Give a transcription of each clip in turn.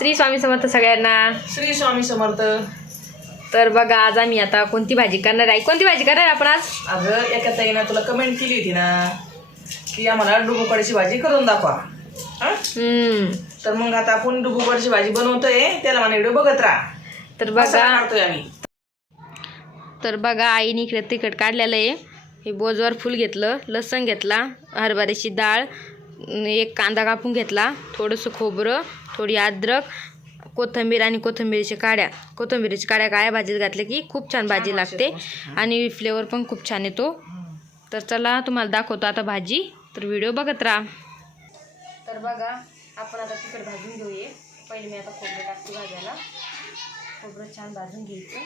श्री स्वामी समर्थ सगळ्यांना. श्री स्वामी समर्थ. तर बघा आज आम्ही आता कोणती भाजी करणार आहे? कोणती भाजी करणार आपण आज? अगं एका ताईनं तुला कमेंट केली होती ना की आम्हाला डुबुकड्याची भाजी करून दाखवा. हं? हम्म. तर मग आता आपण डुबुकड्याची भाजी बनवतोय त्याला मला व्हिडिओ बघत राहा. तर मसाला बघा काढतोय आम्ही. तर बघा आईने इकडे तिखट काढलेलं आहे. हे बोजवर फुल घेतलं लसण घेतला हरभऱ्याची डाळ एक कांदा कापून घेतला थोडंसं खोबरं थोडी अद्रक कोथिंबीर आणि कोथिंबीरीच्या काड्या. कोथिंबीरीच्या काड्या काळ्या भाजीत घातल्या की खूप छान भाजी लागते आणि फ्लेवर पण खूप छान येतो. तर चला तुम्हाला दाखवतो आता भाजी. तर व्हिडिओ बघत राहा. तर बघा आपण आता तिखट भाजून घेऊया. पहिले मी आता खोबरं टाकते भाजायला. खोबरं छान भाजून घ्यायचं.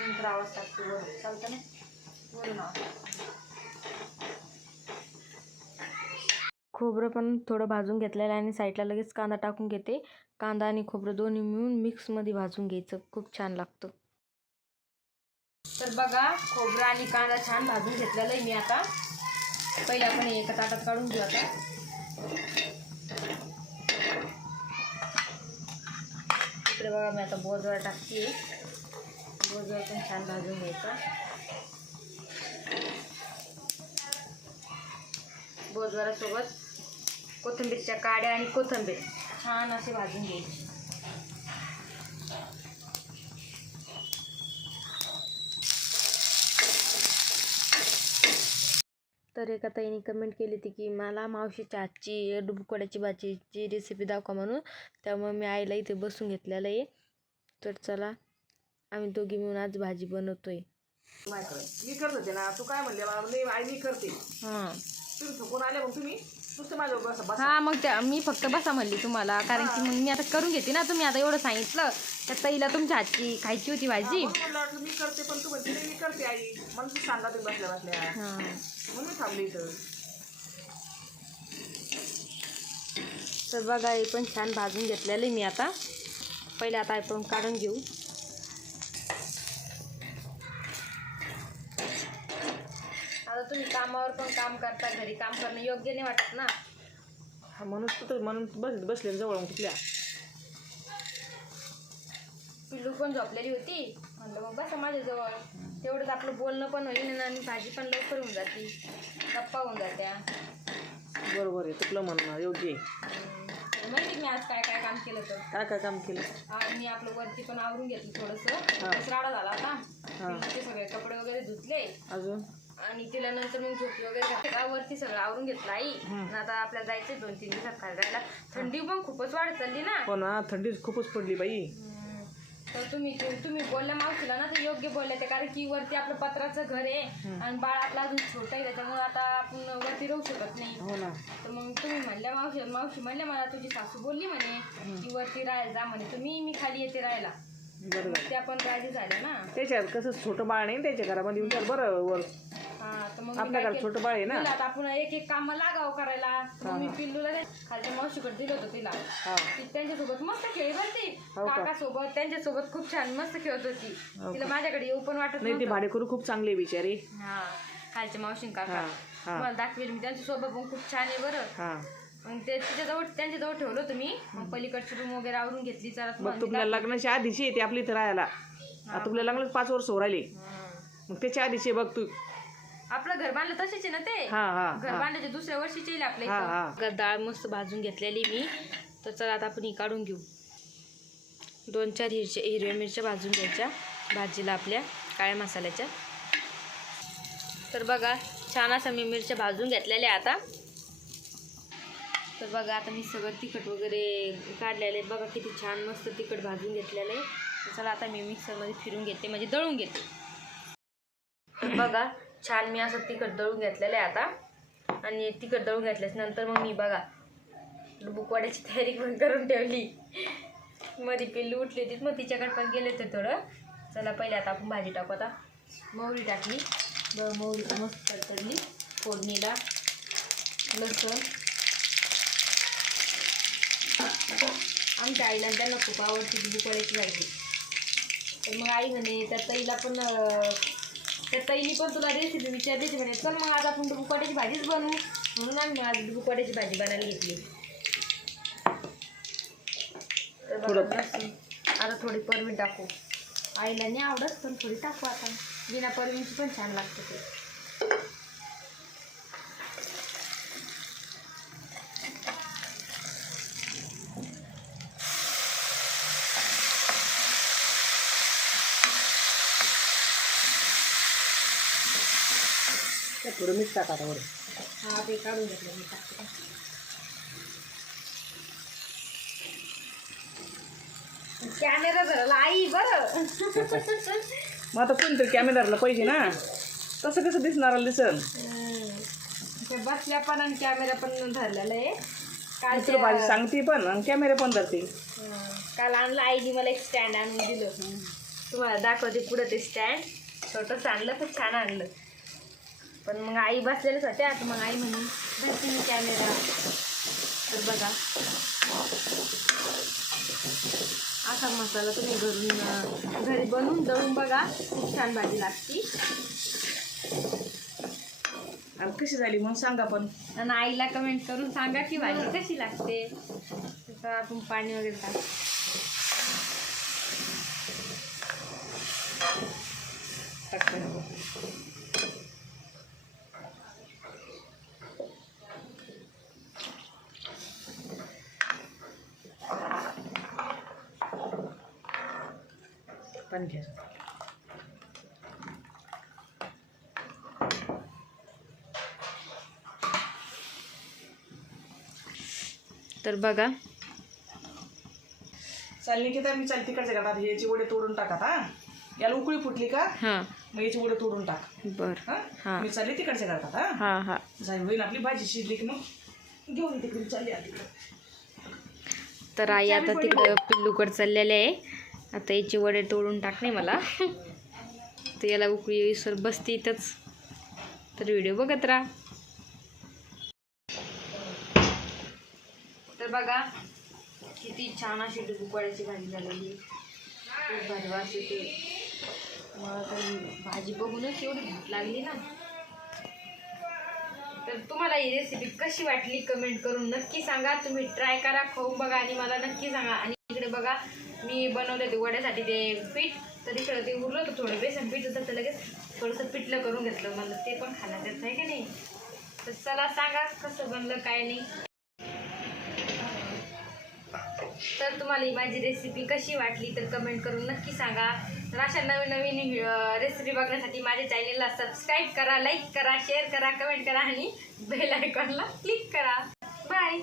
भाजून आवाज टाकते वरून चालतं ना वरून आवाज खोबरं पण थोडं भाजून घेतलेलं आहे आणि साईडला लगेच कांदा टाकून घेते. कांदा आणि खोबरं दोन्ही मिळून मिक्समध्ये भाजून घ्यायचं. खूप छान लागतं. तर बघा खोबरं आणि कांदा छान भाजून घेतलेलं आहे मी आता. पहिले आपण एका ताटात काढून घेऊ आता. इकडे बघा मी आता बोजवर टाकते बोजवर पण छान भाजून घ्यायचा. बोजवारासोबत कोथिंबीरच्या काड्या आणि कोथिंबीर छान असे भाजून घ्यायचे. तर एका ताईने कमेंट केली होती की मला मावशीच्या आजची डुबुकड्याची भाजीची रेसिपी दाखवा म्हणून. त्यामुळे मी आईला इथे बसून घेतलेलं आहे. तर चला आम्ही दोघी मिळून आज भाजी बनवतोय. मी करत होते ना. तू काय म्हणले? मला आई मी करते. हां. तुम्ही थकून आले मग तुम्ही? नुसतं माझ्या बसा बसा. हा मग त्या मी फक्त बसा म्हणली तुम्हाला. कारण की मग मी आता करून घेते ना. तुम्ही आता एवढं सांगितलं त्या ताईला तुमच्या हातची खायची होती भाजी. म्हणून म्हणलं वाटलं मी करते पण तू म्हणते नाही, मी करते आई. मला तू सांगा तुम्ही बसल्या बसल्या. हां. म्हणून थांबली इथं. तर बघा हे पण छान भाजून घेतलेलं आहे मी आता. पहिले आता आपण काढून घेऊ. तुम्ही कामावर पण काम करता घरी काम करणं योग्य नाही वाटत ना. हा म्हणून तू तर म्हणून तू बस बसले जवळ कुठल्या? पिल्लू पण झोपलेली होती. म्हणलं मग बसा माझ्याजवळ. तेवढंच आपलं बोलणं पण होईल आणि भाजी पण लवकर होऊन जाते. गप्पा होऊन जात्या. बरोबर आहे तुला म्हणणं योग्य आहे. माहिती मी आज काय काय काम केलं तर. काय काय काम केलं? आज मी आपलं वरती पण आवरून घेतलं थोडंसं. राडा झाला होता. पिल्लूचे सगळे कपडे वगैरे धुतले. अजून? आणि तिला नंतर मग झोपी वगैरे घातला वरती सगळं आवरून घेतलं आई. आणि आता आपल्याला जायचं दोन तीन दिवसात खायला थंडी पण खूपच वाढत चालली ना. हो ना थंडी खूपच पडली बाई. हम्म. तर तुम्ही तुम्ही बोलल्या मावशीला ना ते योग्य बोलले ते कारण की वरती आपलं पत्राचं घर आहे आणि बाळ आपलं अजून छोटं आहे त्याच्यामुळे आता आपण वरती राहू शकत नाही. हो ना. तर मग तुम्ही म्हणल्या मावशी मावशी म्हणल्या मला तुझी सासू बोलली म्हणे की वरती राहायला जा म्हणे. तुम्ही मी खाली येते राहायला. बरोबर. मग त्या पण राजी झाल्या ना. त्याच्यात कसं छोटं बाळ नाही त्याच्या घरामध्ये. येऊन त्याला बरं वर. हा तर मग मी आपल्या काय घरात केलं? छोटं बाळ आहे ना. म्हणलं आता आपण एक एक काम लागावं करायला. मग मी पिल्लूला काय खालच्या मावशीकडे दिलं होतं तिला. हा. ती त्यांच्यासोबत मस्त खेळी होती. हो का? काका सोबत त्यांच्यासोबत खूप छान मस्त खेळत होती. हो तिला माझ्याकडे येऊ पण वाटत नाही ते नव्हतं. भाडेकरू खूप चांगले आहे बिचारी. हा खालच्या मावशीन काका. हा हा. तुम्हाला दाखवेल मी त्यांच्यासोबत पण खूप छान आहे बरं. हा. मग ते तिच्याजवळ त्यांच्याजवळ ठेवलं होतं मी. मग पलीकडची रूम वगैरे आवरून घेतली जरा बघ तुम्हाला लग्नाच्या आधीची येते आपली इथं राहायला. आता तुला लग्नाला पाच वर्ष हो राहिले. हं. मग त्याच्या आधीची बघ तू. आपलं घर बांधलं तसेच आहे ना ते? हा हा घर बांधायचे दुसऱ्या वर्षीचे येईल आपल्या हा, इथं. हा. डाळ मस्त भाजून घेतलेली मी. तर चला आता आपण ही काढून घेऊ. दोन चार हिरच्या हिरव्या मिरच्या भाजून घ्यायच्या. भाजीला आपल्या काळ्या मसाल्याच्या. तर बघा छान असं मी मिरच्या भाजून घेतलेल्या आता. तर बघा आता मी सगळं तिखट वगैरे काढलेले आहेत बघा किती छान मस्त तिखट भाजून घेतलेलं आहे. तर चला आता मी मिक्सरमध्ये फिरून घेते म्हणजे दळून घेते. तर बघा छान मी असं तिखट दळून घेतलेलं आहे आता. आणि तिखट दळून घेतल्याच नंतर मग मी बघा बुकवाड्याची तयारी पण करून ठेवली. मध्ये पिल्लू उठली होती मग तिच्याकडे पण गेले होते थोडं. चला पहिले आता आपण भाजी टाकू आता. मोहरी टाकली. ब- मोहरी मस्त तडतडली. फोडणीला. लसूण. आमच्या आईला त्यांना खूप आवडते बुकवाड्याची भाजी. तर मग आई म्हणे त्या ताईला पण त्या ताईने पण तुला रेसिपी विचारली म्हणे चल मग आज आपण बुकवाड्याची भाजीच बनवू. म्हणून आम्ही आज बुकवाड्याची भाजी बनायला घेतली. तर बघा, थोडं- लसूण. आता थोडी परवी टाकू. आईला नाही आवडत पण थोडी टाकू आता. बिना परवीची पण छान लागते ते. थोडं मीठ टाका आता हा ते काढून घेतलं मी टाकते कॅमेरा धरला आई बरं. मग आता कोणतरी कॅमेराला पाहिजे ना. तसं कसं दिसणार दिसन? ते बसल्या पण आणि कॅमेरा पण धरलेला आहे. काल भाजी सांगते पण आणि कॅमेरा पण धरते. काल आणलं आईने मला एक स्टँड आणून दिलं. तुम्हाला दाखवते पुढं ते स्टँड छोटंच आणलं तर छान आणलं. पण मग आई बसलेलेच होते. आता मग आई म्हणे धरते मी कॅमेरा तर बघा. असा मसाला तुम्ही घरून घरी बनवून दळून बघा. खूप छान भाजी लागती. आणि कशी झाली मग? सांगा पण. आणि आईला कमेंट करून सांगा की भाजी कशी लागते. तसं आपण पाणी वगैरे टाक टाकते पण घ्या तर बघा. चालली की तर मी चाल तिकडचे का आता याची वडे तोडून टाका हा? याला उकळी फुटली का? हां. मग याची वडे तोडून टाक. बर. हा. मी चालली तिकडचे करतात हा? हां हां. होईल आपली भाजी शिजली की मग? घेऊन ये तिकडे चालली आधी तर आई आता तिकडं पिल्लूकड चाललेले आहे. आता याचे वडे तोडून टाकणे मला. तर याला उकळी येईसर बसते इथंच. तर व्हिडिओ बघत राहा. तर बघा किती छान अशी डुबुकवाड्याची भाजी झालेली खूप भाजवा वास ते. मला तर भाजी बघूनच एवढी भूक लागली ना. तर तुम्हाला ही रेसिपी कशी वाटली कमेंट करून नक्की सांगा. तुम्ही ट्राय करा खाऊन बघा आणि मला नक्की सांगा. आणि इकडे बघा मी बनवले ते वड्यासाठी ते पीठ तर तिकडं ते उरलं होतं थोडं बेसन पीठ होतं तर लगेच थोडंसं पिठलं करून घेतलं. मला ते पण खाण्यात येत आहे का नाही? तर चला सांगा कसं बनलं काय नाही. तर तुम्हाला ही माझी रेसिपी कशी वाटली तर कमेंट करून नक्की सांगा. तर अशा नवीन नवीन रेसिपी बघण्यासाठी माझ्या चॅनेलला सबस्क्राईब करा लाईक करा शेअर करा कमेंट करा आणि बेल आयकॉनला क्लिक करा. बाय